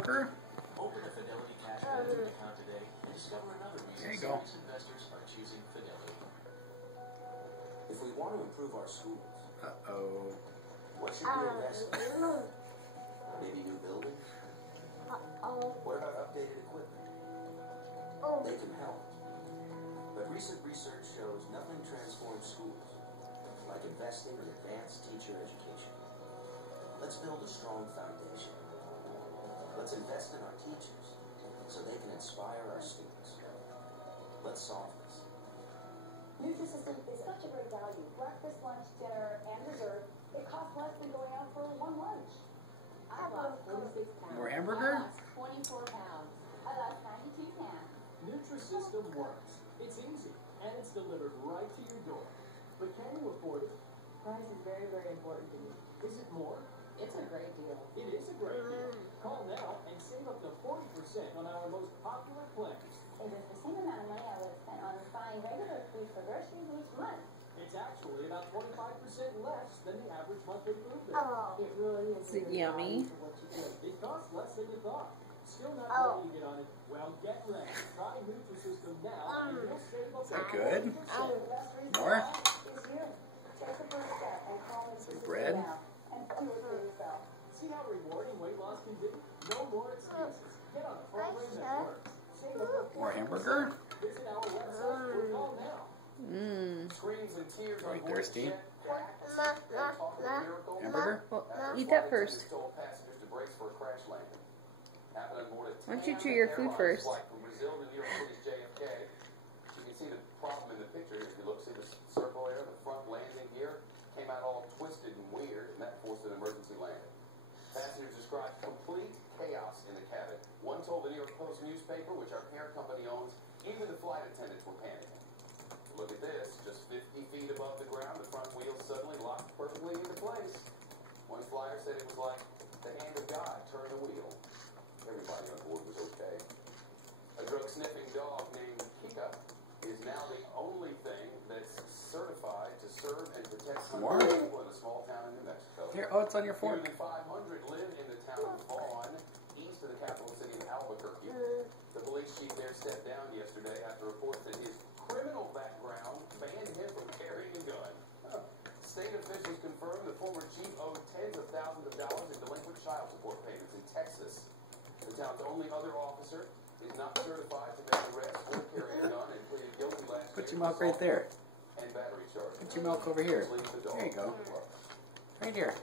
hamburger? Open a Fidelity Cash Management account today and discover another reason There you go. serious investors are choosing Fidelity. If we want to improve our schools, what should we invest in? Maybe new buildings? What about updated equipment? They can help. But recent research shows nothing transforms schools like investing in advanced teacher education. Let's build a strong foundation. Let's invest in our teachers so they can inspire our students. Let's solve this. Nutrisystem is such a great value. Breakfast, lunch, dinner, and dessert. It costs less than going out for one lunch. I lost 46 pounds. More hamburger? I lost 24 pounds. I lost 92 pounds. Nutrisystem works. It's easy, and it's delivered right to your door. But can you afford it? Price is very, very important to me. Is it more? It's a great deal. It is a great deal. Call now and save up to 40% on our most popular plans. It is the same amount of money I would have spent on buying regular food for groceries each month. It's actually about 25% less than the average monthly food bill. It really is. Is it yummy? For what you get. It costs less than you thought. Still not ready to get on it? Well, get ready. Try Nutrisystem now, and you'll save up to that good? 40%. The best reason More? is you. Take the first step and call Nutrisystem bread? now and do it for yourself. See how rewarding weight loss can be? No more excuses. Get on a program that works. Save up to More hamburger? Visit our website or call now. Screams and tears Are on you board thirsty? jet practice and talk of a miracle. Hamburger? Well, After eat that flight first. attendants told passengers to brace for a crash landing. Happened on board a Why don't you Tam chew your food Airlines first? flight from Brazil to New York City's JFK. You can see the problem in the picture. If you look, see the circle there, the front landing gear came out all twisted and weird, and that forced an emergency landing. Passengers described complete chaos in the cabin. One told the New York Post newspaper, which our parent company owns, even the flight attendants were panicking. Look at this, just 50 feet above the ground, the front wheels suddenly locked perfectly into place. One flyer said it was like the hand of God turned the wheel. Everybody on board was okay. A drug-sniffing dog named Kika is now the only thing that's certified to serve and protect More? people in a small town in New Mexico. Here, oh, it's on your More fork. than 500 live in the town of Vaughn, east of the capital city of Albuquerque. The police chief there stepped down yesterday after reports that his criminal background banned him from carrying a gun. State officials confirmed the former chief owed tens of thousands of dollars in delinquent child support payments in Texas. The town's only other officer is not certified to make arrests or carry a gun and pleaded guilty last Put year your milk right there. and battery charges. Put your milk over here. Leave the dog There you go. alone. Right here.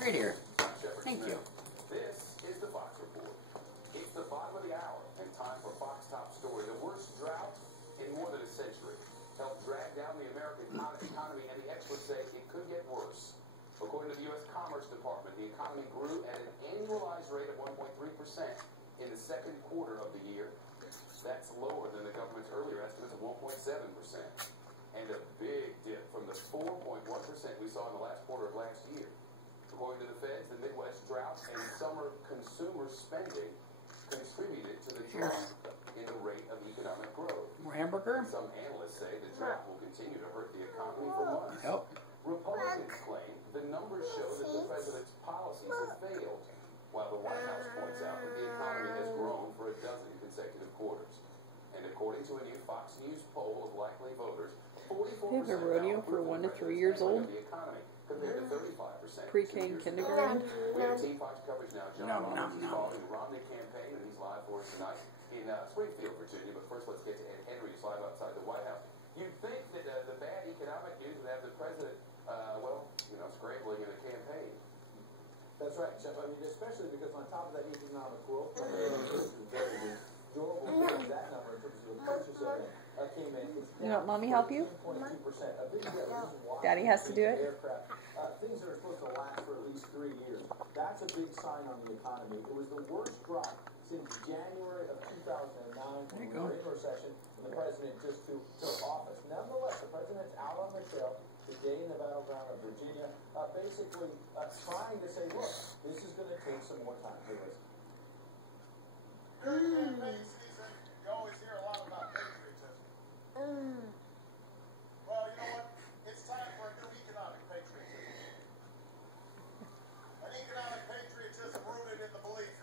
Right here. I'm Shepard Thank Smith. you. This is the Fox Report. It's the bottom of the hour and time for Fox Top Story. The worst drought in more than a century helped drag down the American economy, and the experts say it could get worse. According to the U.S. Commerce Department, the economy grew at an annualized rate of 1.3% in the second quarter of the year. That's lower than the government's earlier estimates of 1.7%, and a big dip from the 4.1% we saw in the last quarter of last year. According to the Feds, the Midwest drought and summer consumer spending contributed to the drop in the rate of economic growth. More hamburger? Some analysts say the drought will continue to hurt the economy for months. Yep. Republicans claim the numbers show that the president's policies have failed, while the White House points out that the economy has grown for a dozen consecutive quarters. And according to a new Fox News poll of likely voters, 44% They have a rodeo now for approve 1 to the 3 years president's handling old? of the economy, compared to 35% Pre-K 2 and years kindergarten? ago. We have Team Fox coverage now. John Nom, Roberts is nom, nom. following the Romney campaign, and he's live for us tonight in Springfield, Virginia. But first, let's get to Ed Henry, who's live outside the White House. You'd think that the bad economic news would have the president, scrambling in a campaign. That's right, Jeff. I mean, especially because on top of that economic growth, very durable, that number in terms of the purchase of it came in. You want Mommy help you? 2.2%. A big deal. This is why Daddy has to do it? aircraft, things that are supposed to last for at least 3 years. That's a big sign on the economy. It was the worst drop since January of 2009 when we were in recession and the president just took office. Nonetheless, the president's out on the trail today in the battleground of Virginia, basically trying to say, look, this is going to take some more time. Here it is. During campaign season, you always hear a lot about patriotism. Well, you know what? It's time for a new economic patriotism. An economic patriotism rooted in the belief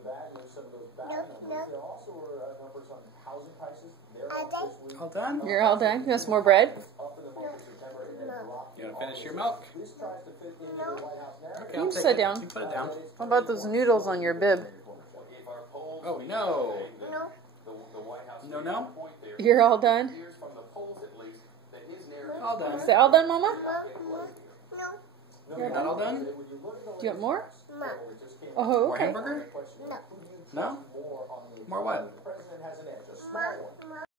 the bad news, some of those bad numbers. There also were numbers on housing prices. They're up this week. All done? You're all done? You want some more bread? Up in the month of September and then dropped. You want to finish your milk? This tries to fit into the White House narrative. Okay, You I'll can take sit it. down. You put it down. How about those noodles on your bib? If our polls Oh, lead no. to saying that the White House No, made no? a point there, You're all done? it appears from the polls at least that his narrative All done. Is that all done, Mama? is not getting played here. You're not all done? When you look at the Do you want more? latest just came Oh, More okay. hamburger? question, who do you No? trust more on the More what? economy? The president has an edge, a small one.